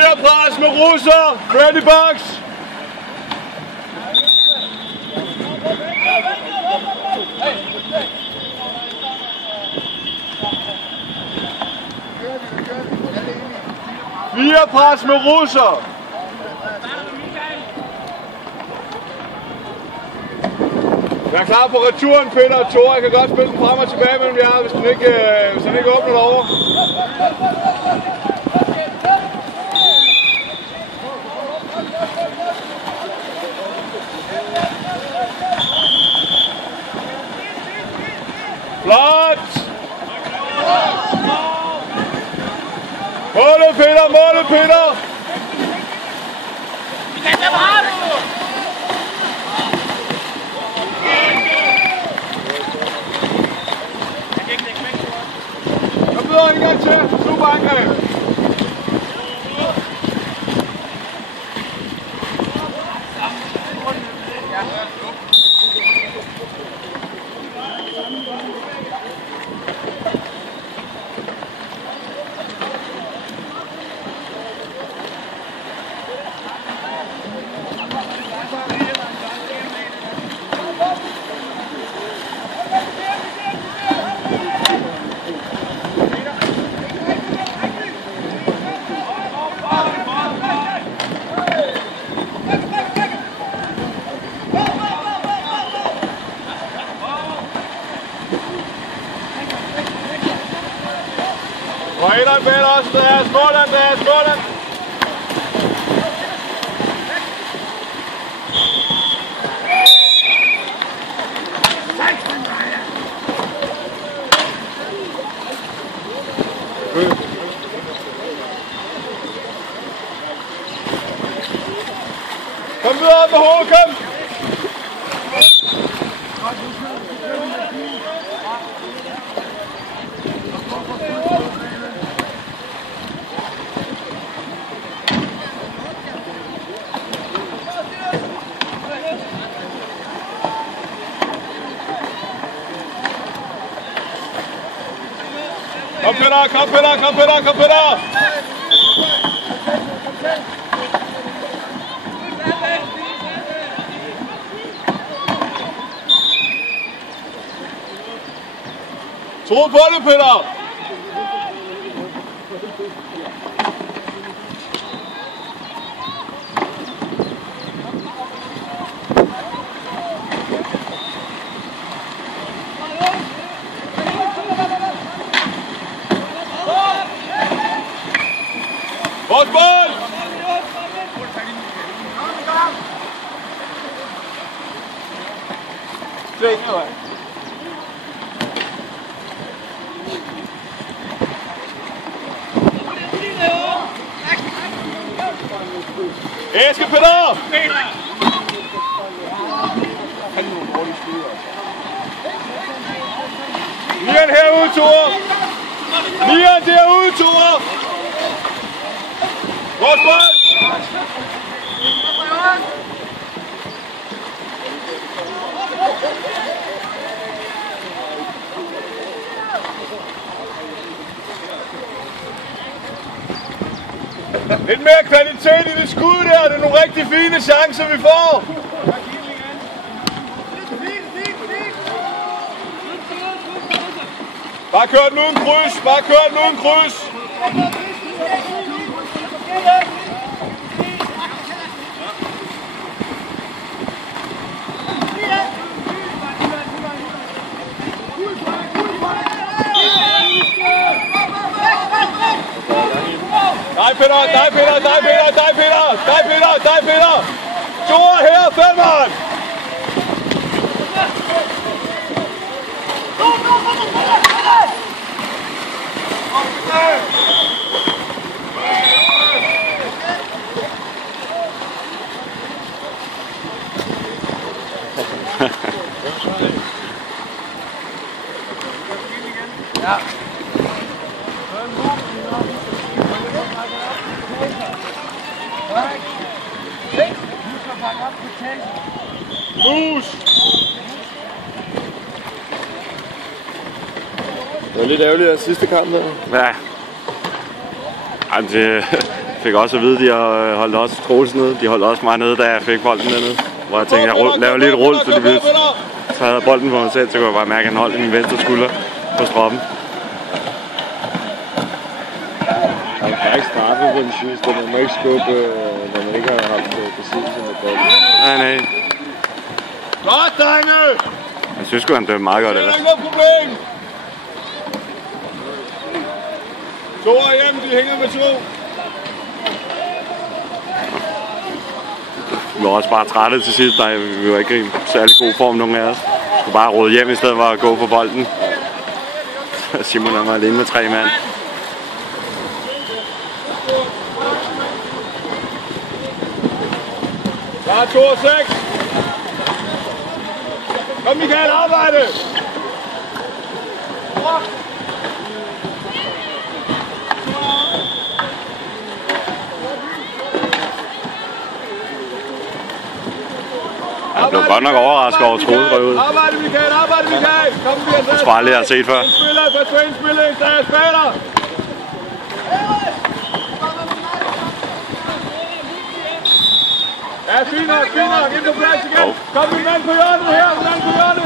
4 pres med russer. Ready box. Fire pres med russer. Jeg er klar på returen, Peter og Thor. Jeg kan godt spille den frem og tilbage mellem jer, hvis den ikke åbner derovre. Flot! Målet, Peter! Målet, Peter! Jeg byder en gang til. Super angreb. Og inderen bæler også, Andreas. Mål, Andreas. Mål, kom videre op med hovedet, kom! Kom Peter, kom Peter, kom Peter, kom Peter! Tro på det, Peter! Godt bold! Eske Peter! Nieren herude, Thor! Nieren derude, Thor! Godt bold! Lidt mere kvalitet i det skud der, det er nogle rigtig fine chancer vi får. Bare kør den uden kryds, bare kør den uden kryds. Dig Peter, dig Peter, dig Peter, dig Peter, dig Peter, dig Peter. Thor her, femeren. Ja. Mus! Det var lidt ærgerligt af sidste kamp her. Ja. Ej, det fik også at vide, at de holdt også Troels nede. De holdt også mig nede, da jeg fik bolden dernede. Hvor jeg tænkte, at jeg lavede lidt rull, så det ville. Så havde jeg bolden på mig selv, så kunne jeg bare mærke, at han holdt i min venstre skulder på stroppen. Han kan ikke straffe på den sidste. Man må ikke skubbe, når man ikke har haft besiddelse med bolden. Nej. Godt, drenge! Jeg synes sgu, han dømte meget godt, ellers. Det er ikke noget problem. To er hjemme, de hænger med 2. Vi var også bare trætte til sidst. Vi var ikke i særlig god form, nogen af os. Vi skulle bare rode hjem i stedet for at gå på bolden. Simon er alene med 3 mand. Der er 2 og 6. Kom Michael, arbejde! Jeg blev godt nok overrasket over Troels røg ud. Arbejde Michael, arbejde Michael! Kom vi Jeg tror aldrig, jeg har set før. Spiller, Andreas Bader! Ja, fint nok, ind på plads igen. Kom en mand på hjørnet her, Mand på hjørnet,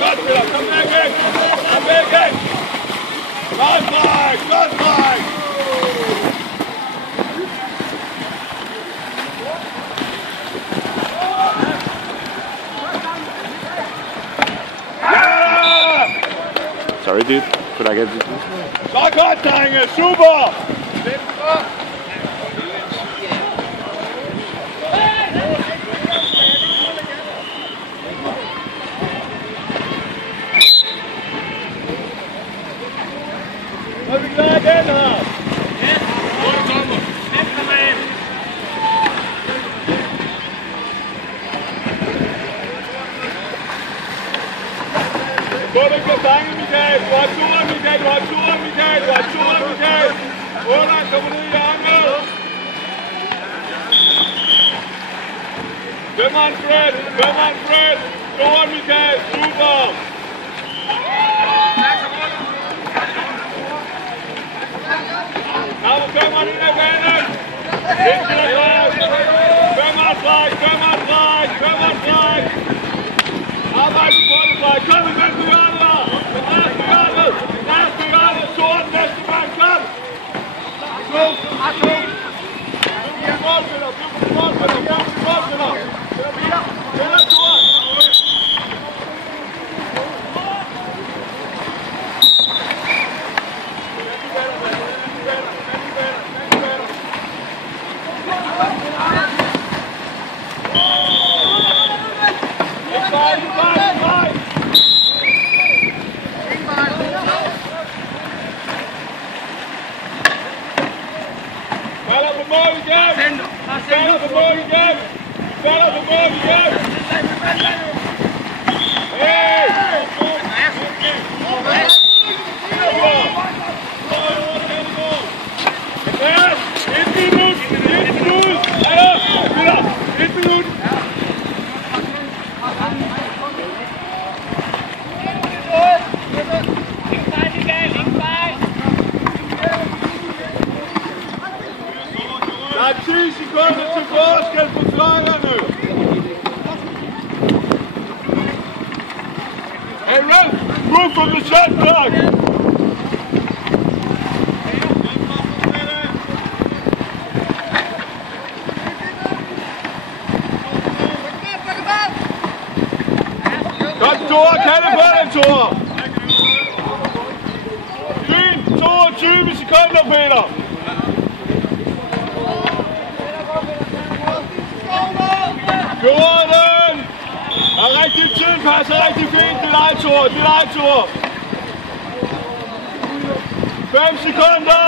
Godt, Peter, kom med igen! Godt, Frederik! Sorry, dude. Could I get this? Så godt, drenge! Super! Så er vi klar igen her. Gå det ikke stange, Michael. Du har turen, Michael. Under, kommer ned i hjørnet. Femmeren Fred. Turen, Michael. Super. Now femmeren ind ad banen. Ind til dig, Claus. Femmeren flag. Arbejde på det, Frederik. Kom i den på hjørnet der. Næste hjørnet. Sort, næste mand. Kom. Målspiller. Spiller Sort. Der er 10 sekunder til forskel på klokkerne. Hey, run! Move from the shot clock! Godt, Thor! Kan det på den, Thor! Fint! 22 sekunder, Peter! Jordan! Og rigtig tid, passer rigtig fint. Det er dig, Thor. 5 sekunder!